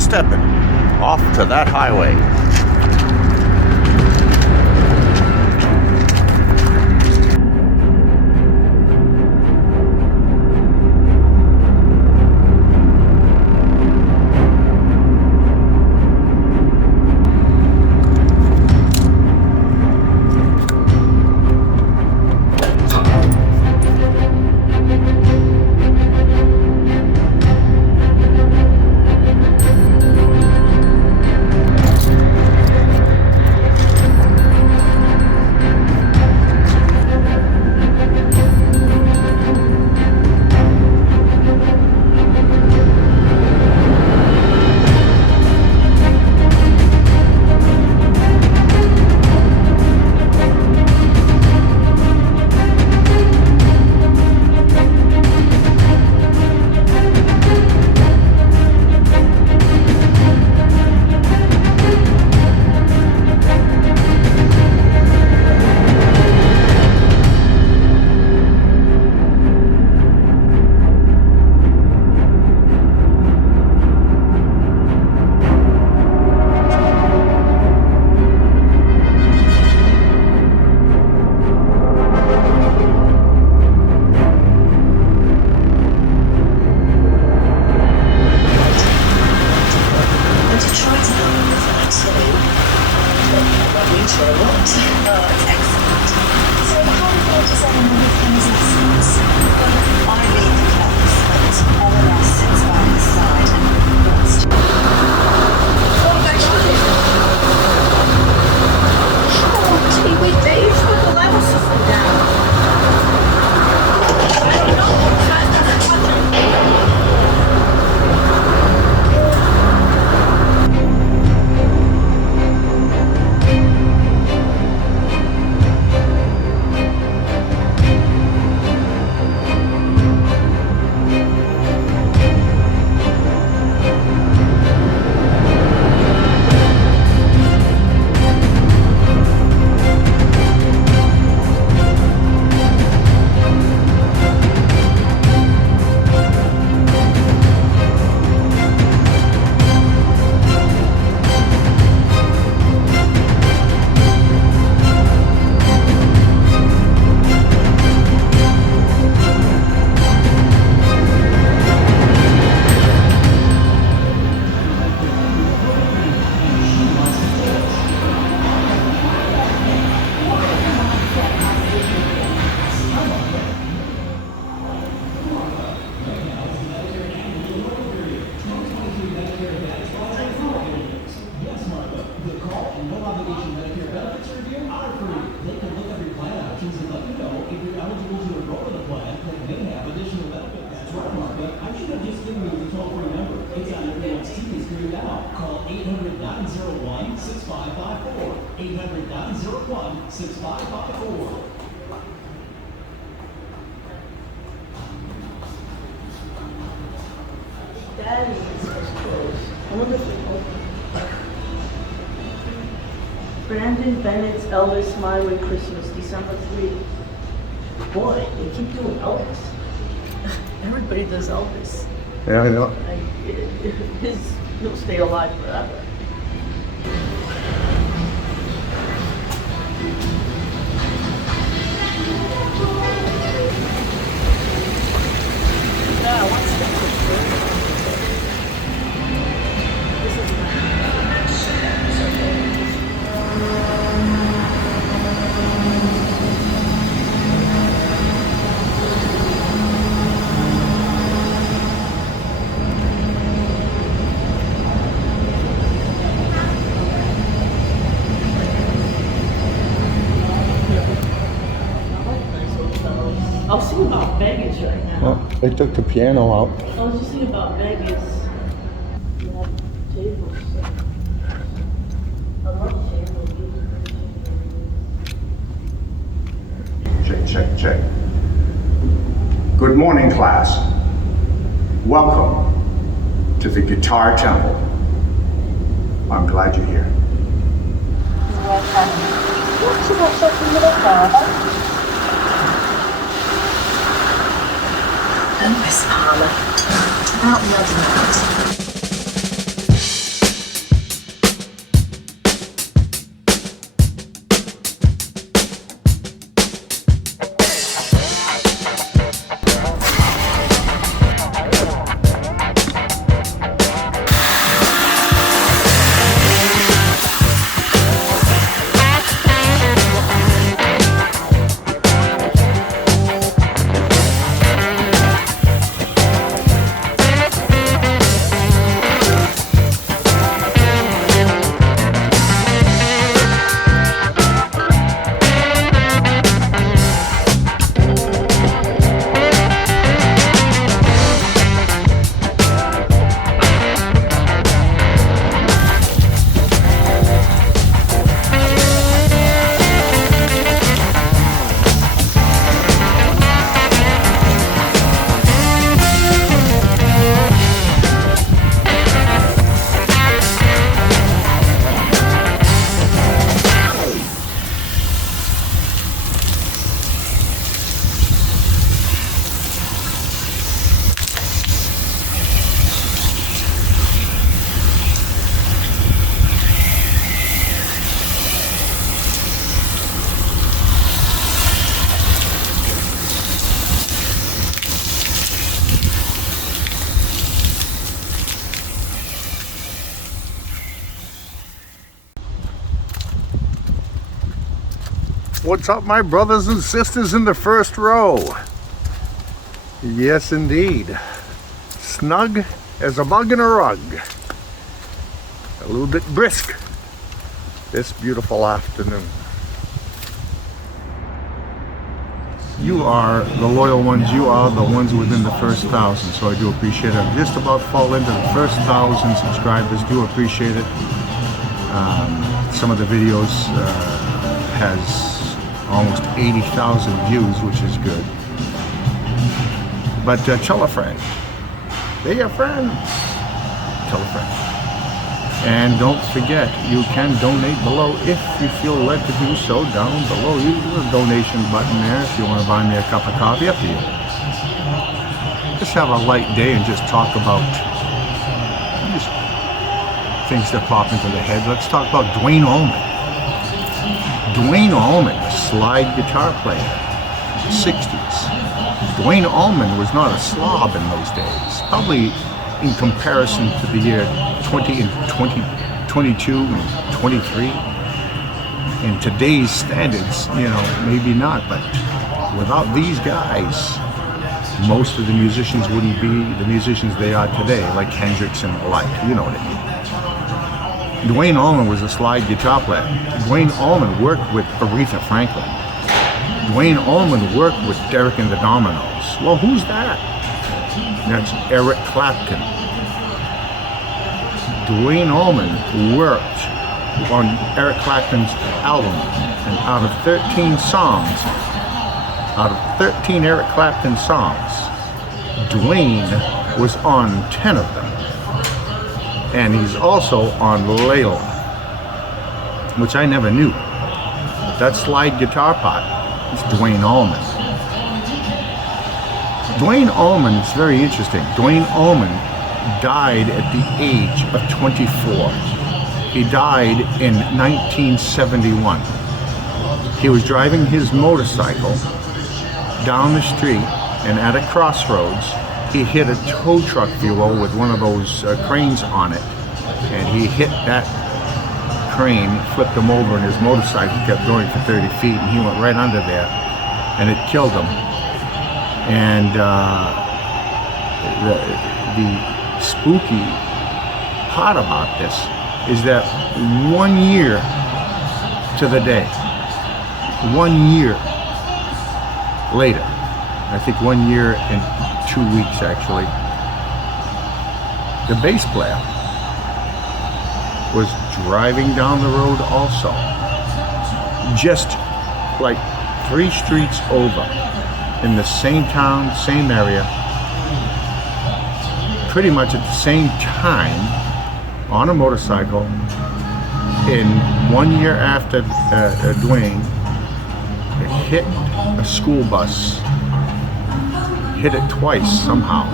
steppin'. Off to that highway. Bennett's Elvis My Way Christmas, December 3. Boy, they keep doing Elvis. Everybody does Elvis. Yeah, I know. He'll stay alive forever. Yeah, what's I was thinking about Vegas right now. Well, they took the piano out. I was just thinking about Vegas. You have tables. I love tables. Check, check, check. Good morning, class. Welcome to the Guitar Temple. I'm glad you're here. Miss Palmer, about the other night. What's up, my brothers and sisters in the first row? Yes, indeed. Snug as a bug in a rug. A little bit brisk this beautiful afternoon. You are the loyal ones. You are the ones within the first 1,000, so I do appreciate it. I'm just about fall into the first 1,000 subscribers. Do appreciate it. Some of the videos has almost 80,000 views, which is good. But tell a friend. They're your friends. Tell a friend. And don't forget, you can donate below if you feel led to do so. Down below, use the donation button there if you want to buy me a cup of coffee. Up to you. Just have a light day and just talk about just things that pop into the head. Let's talk about Duane Allman. Duane Allman, a slide guitar player, 60s. Duane Allman was not a slob in those days. Probably in comparison to the year 20 and 22 and 23. In today's standards, you know, maybe not, but without these guys, most of the musicians wouldn't be the musicians they are today, like Hendrix and the like. You know what I mean. Duane Allman was a slide guitar player. Duane Allman worked with Aretha Franklin. Duane Allman worked with Derek and the Dominoes. Well, who's that? That's Eric Clapton. Duane Allman worked on Eric Clapton's album, and out of 13 songs, out of 13 Eric Clapton songs, Duane was on 10 of them. And he's also on Layla, which I never knew. But that slide guitar part is Duane Allman. Duane Allman is very interesting. Duane Allman died at the age of 24. He died in 1971. He was driving his motorcycle down the street, and at a crossroads, he hit a tow truck, if you will, with one of those cranes on it. And he hit that crane, flipped him over, and his motorcycle kept going for 30 feet, and he went right under there, and it killed him. And the spooky part about this is that 1 year to the day, 1 year later, I think 1 year and 2 weeks actually, the bass player was driving down the road also, just like 3 streets over, in the same town, same area, pretty much at the same time, on a motorcycle. In 1 year after Duane hit a school bus, hit it twice somehow,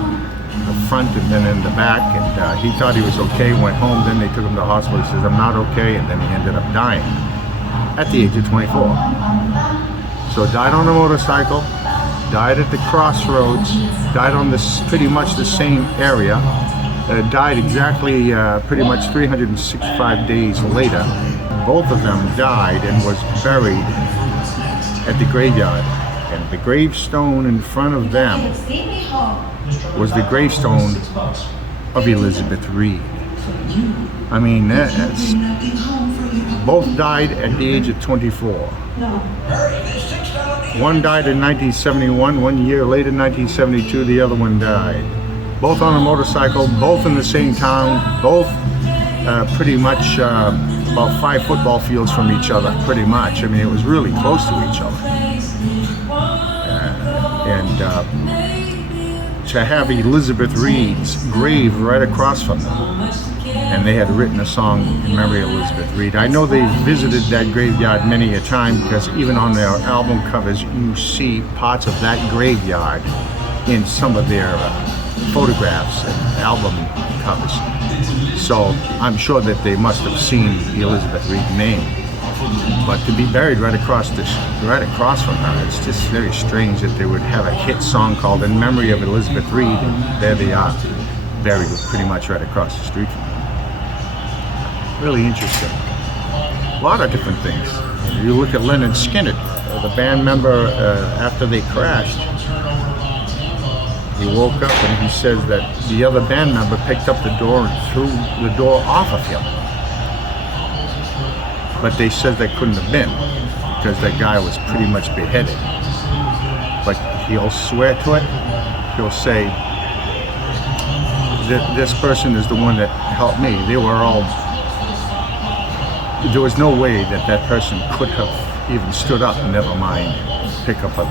the front and then in the back, and he thought he was okay, went home, then they took him to the hospital. He says, I'm not okay, and then he ended up dying at the age of 24. So died on a motorcycle, died at the crossroads, died on this pretty much the same area, died exactly pretty much 365 days later. Both of them died and was buried at the graveyard, and the gravestone in front of them was the gravestone of Elisabeth Reed. I mean, that's, both died at the age of 24. One died in 1971, 1 year later, 1972, the other one died. Both on a motorcycle, both in the same town, both pretty much about 5 football fields from each other, pretty much. I mean, it was really close to each other. To have Elisabeth Reed's grave right across from them, and they had written a song in memory of Elisabeth Reed. I know they visited that graveyard many a time, because even on their album covers you see parts of that graveyard in some of their photographs and album covers. So I'm sure that they must have seen the Elisabeth Reed name. But to be buried right across from her, it's just very strange that they would have a hit song called In Memory of Elisabeth Reed, and there they are, buried pretty much right across the street from them. Really interesting. A lot of different things. You look at Leonard Skinner, the band member, after they crashed, he woke up and he says that the other band member picked up the door and threw the door off of him. But they said that couldn't have been, because that guy was pretty much beheaded. But he'll swear to it. He'll say, this person is the one that helped me. They were all, there was no way that that person could have even stood up, never mind pick up a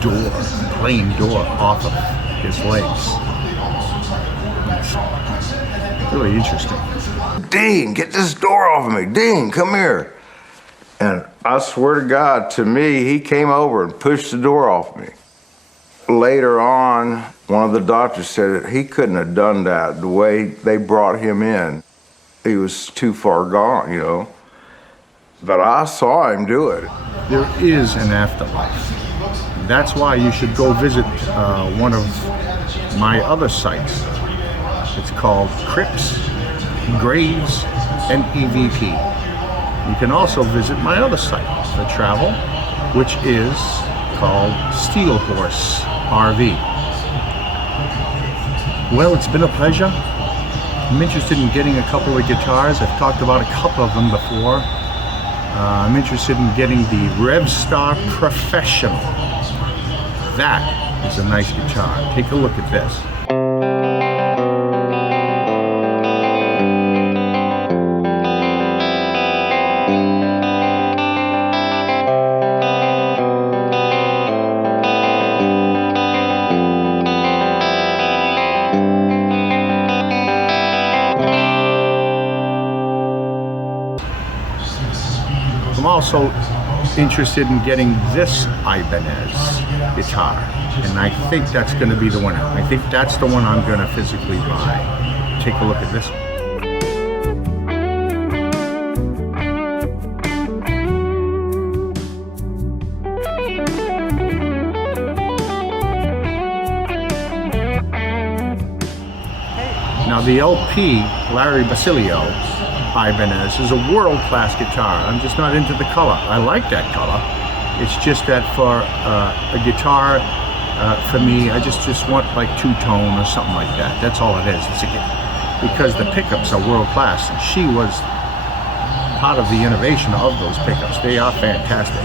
door, plain door off of his legs. It's really interesting. Dean, get this door off of me. Dean, come here. And I swear to God, to me, he came over and pushed the door off me. Later on, one of the doctors said that he couldn't have done that. The way they brought him in, he was too far gone, you know. But I saw him do it. There is an afterlife. That's why you should go visit one of my other sites. It's called Crypt, Graves, and EVP. You can also visit my other site for travel, which is called SteelHorseRV. Well, it's been a pleasure. I'm interested in getting a couple of guitars. I've talked about a couple of them before. I'm interested in getting the RevStar Professional. That is a nice guitar. Take a look at this. I'm also interested in getting this Ibanez guitar, and I think that's going to be the winner. I think that's the one I'm going to physically buy. Take a look at this one. Now the LP Larry Basilio Ibanez is a world-class guitar. I'm just not into the color. I like that color. It's just that for a guitar, for me, I just want like two-tone or something like that. That's all it is. It's because the pickups are world-class, and she was part of the innovation of those pickups. They are fantastic.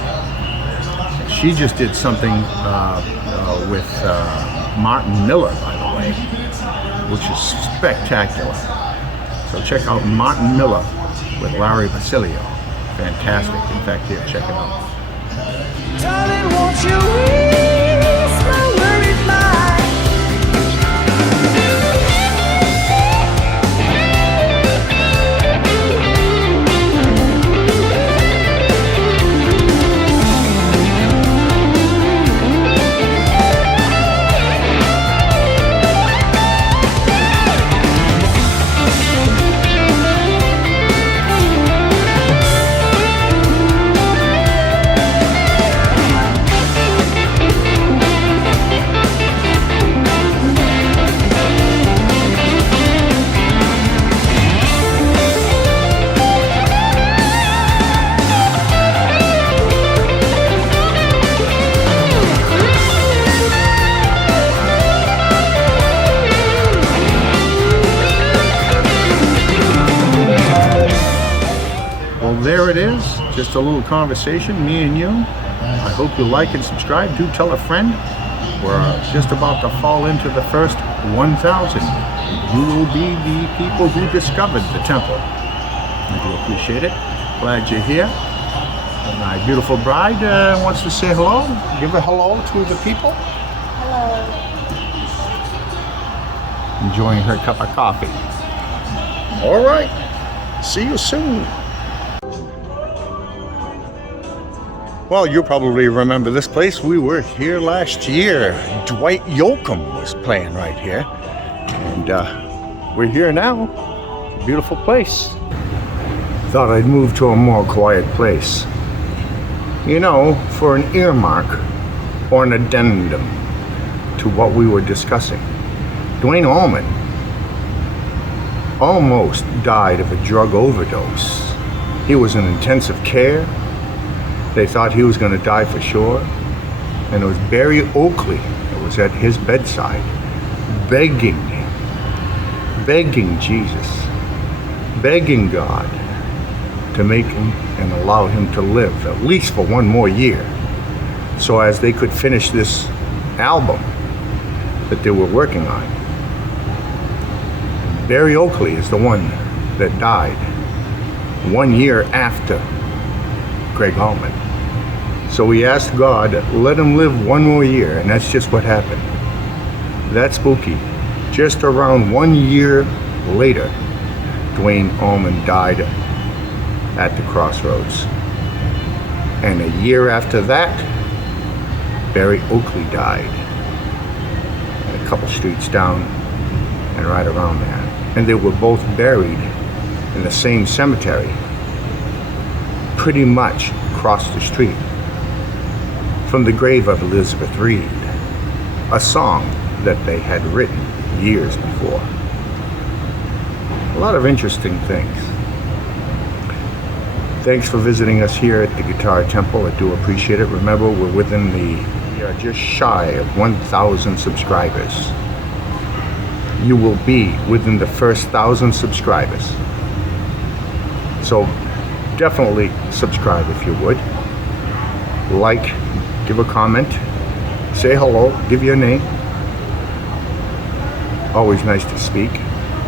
She just did something with Martin Miller, by the way, which is spectacular. So check out Martin Miller with Larry Basilio. Fantastic. In fact, here, check it out. Darling, won't you ease my worried mind? There it is, just a little conversation, me and you. I hope you like and subscribe. Do tell a friend. We're just about to fall into the first 1,000. You will be the people who discovered the temple. I do appreciate it. Glad you're here. My beautiful bride wants to say hello. Give a hello to the people. Hello. Enjoying her cup of coffee. All right. See you soon. Well, you probably remember this place. We were here last year. Dwight Yoakam was playing right here. And we're here now. Beautiful place. Thought I'd move to a more quiet place. You know, for an earmark or an addendum to what we were discussing. Duane Allman almost died of a drug overdose. He was in intensive care. They thought he was going to die for sure. And it was Barry Oakley that was at his bedside, begging Jesus, begging God to make him and allow him to live at least for one more year, so as they could finish this album that they were working on. Barry Oakley is the one that died 1 year after Greg Allman. So we asked God, let him live one more year, and that's just what happened. That's spooky. Just around 1 year later, Duane Allman died at the Crossroads. And a year after that, Barry Oakley died. And a couple streets down and right around there. And they were both buried in the same cemetery, pretty much across the street from the grave of Elisabeth Reed, a song that they had written years before. A lot of interesting things. Thanks for visiting us here at the Guitar Temple. I do appreciate it. Remember, we are just shy of 1,000 subscribers. You will be within the first 1,000 subscribers. So definitely subscribe if you would. Like, give a comment, say hello, give your name. Always nice to speak,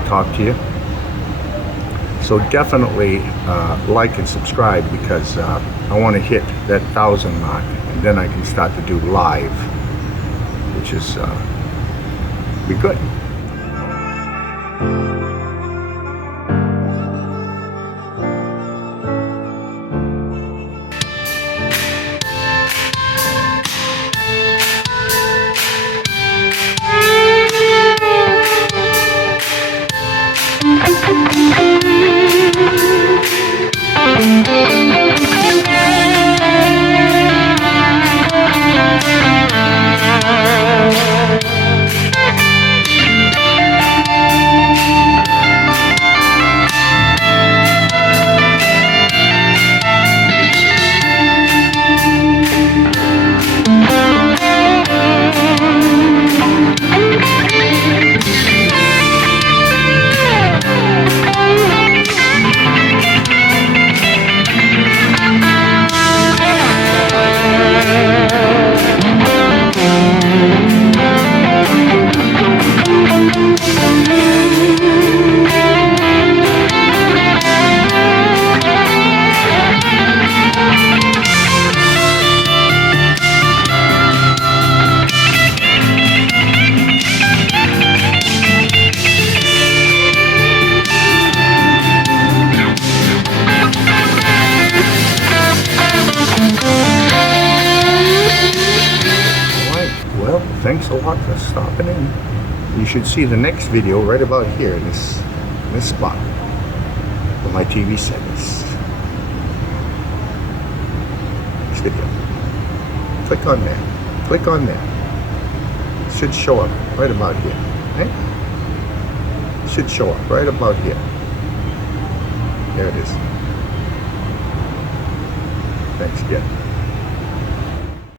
talk to you. So definitely like and subscribe, because I want to hit that 1,000 mark, and then I can start to do live, which is be good. Thanks a lot for stopping in. You should see the next video right about here in this spot where my TV set is. This video. Click on that. Click on that. It should show up right about here. Right? It should show up right about here. There it is. Thanks again.